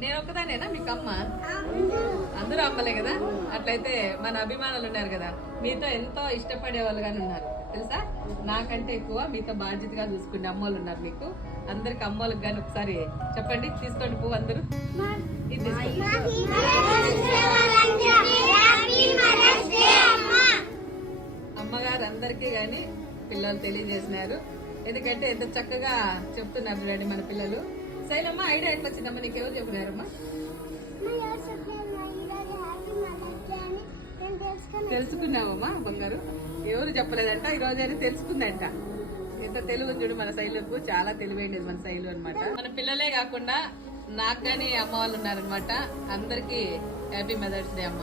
నేను ఒక్కదానేనా మీకు అమ్మ? అందరూ అమ్మలే కదా. అట్లయితే మన అభిమానులు ఉన్నారు కదా, మీతో ఎంతో ఇష్టపడే వాళ్ళు కానీ ఉన్నారు తెలుసా. నాకంటే ఎక్కువ మీతో బాధ్యతగా చూసుకునే అమ్మోళ్ళు ఉన్నారు మీకు. అందరికి అమ్మోళ్ళకి కానీ ఒకసారి చెప్పండి. తీసుకోండి పువ్వు అందరూ. ఇది అమ్మగారు అందరికీ కానీ పిల్లలు తెలియజేసినారు. ఎందుకంటే ఎంత చక్కగా చెప్తున్నారు చూడండి మన పిల్లలు. శైలమ్మ, ఐడియా ఎట్లా వచ్చిందమ్మా? నీకెవరు చెప్పినారమ్మా? తెలుసుకున్నావమ్మా బంగారు? ఎవరు చెప్పలేదంట, ఈ రోజైనా తెలుసుకుందంట. ఎంత తెలుగు చూడు మన శైలుకు, చాలా తెలివైనది మన శైలు అనమాట. మన పిల్లలే కాకుండా నాకు కానీ అమ్మ వాళ్ళు ఉన్నారనమాట. అందరికి హ్యాపీ మదర్స్ డే అమ్మ.